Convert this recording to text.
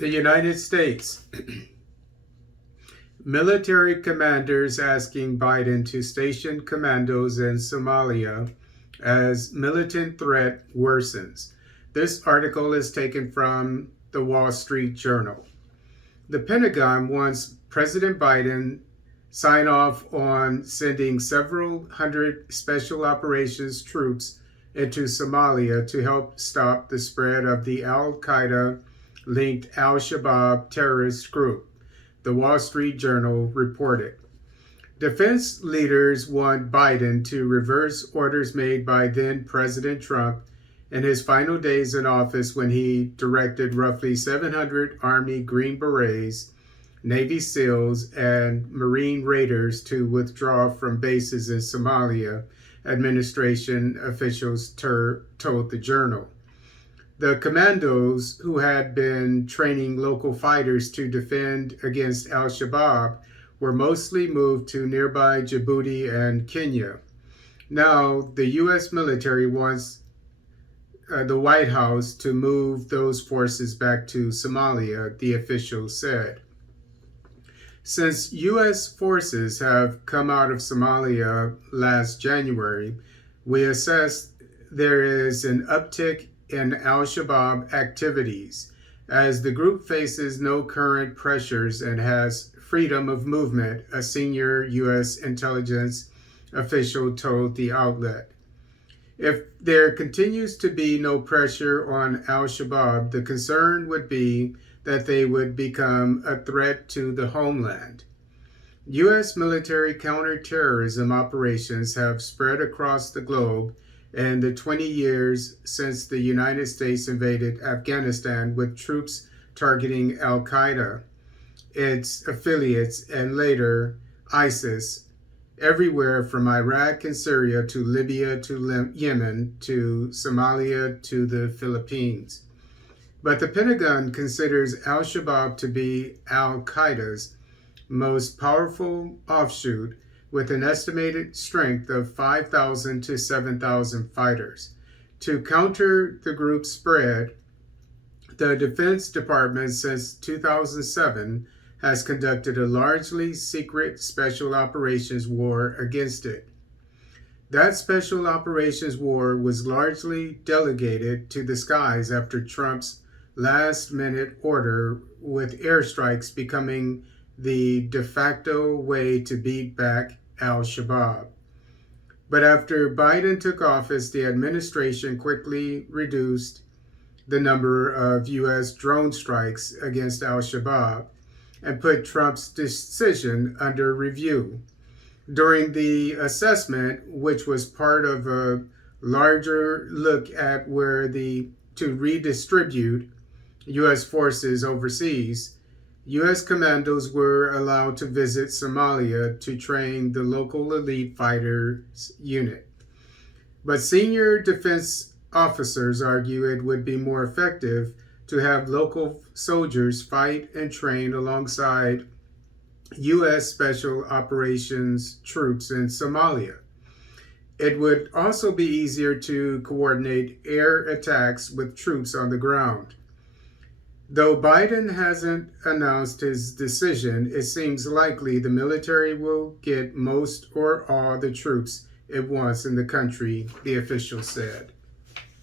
The United States. Military commanders asking Biden to station commandos in Somalia as militant threat worsens. This article is taken from the Wall Street Journal. The Pentagon wants President Biden sign off on sending several hundred special operations troops into Somalia to help stop the spread of the al-Qaeda linked al-Shabaab terrorist group, the Wall Street Journal reported. Defense leaders want Biden to reverse orders made by then President Trump in his final days in office when he directed roughly 700 Army Green Berets, Navy SEALs, and Marine Raiders to withdraw from bases in Somalia, administration officials told the Journal. The Commandos, who had been training local fighters to defend against al-Shabaab, were mostly moved to nearby Djibouti and Kenya. Now, the U.S. military wants the White House to move those forces back to Somalia, the official said. Since U.S. forces have come out of Somalia last January, we assess there is an uptick in al-Shabaab activities as the group faces no current pressures and has freedom of movement, a senior U.S. intelligence official told the outlet. If there continues to be no pressure on al-Shabaab, the concern would be that they would become a threat to the homeland. U.S. military counterterrorism operations have spread across the globe in the 20 years since the United States invaded Afghanistan with troops targeting al-Qaeda, its affiliates, and later ISIS, everywhere from Iraq and Syria to Libya to Yemen to Somalia to the Philippines. But the Pentagon considers al-Shabaab to be al-Qaeda's most powerful offshoot, with an estimated strength of 5,000 to 7,000 fighters. To counter the group's spread, the Defense Department since 2007 has conducted a largely secret special operations war against it. That special operations war was largely delegated to the skies after Trump's last-minute order, with airstrikes becoming the de facto way to beat back al-Shabaab. But after Biden took office, the administration quickly reduced the number of U.S. drone strikes against al-Shabaab and put Trump's decision under review. During the assessment, which was part of a larger look at where to redistribute U.S. forces overseas, U.S. commandos were allowed to visit Somalia to train the local elite fighters unit. But senior defense officers argue it would be more effective to have local soldiers fight and train alongside U.S. Special Operations troops in Somalia. It would also be easier to coordinate air attacks with troops on the ground. Though Biden hasn't announced his decision, it seems likely the military will get most or all the troops it wants in the country, the official said.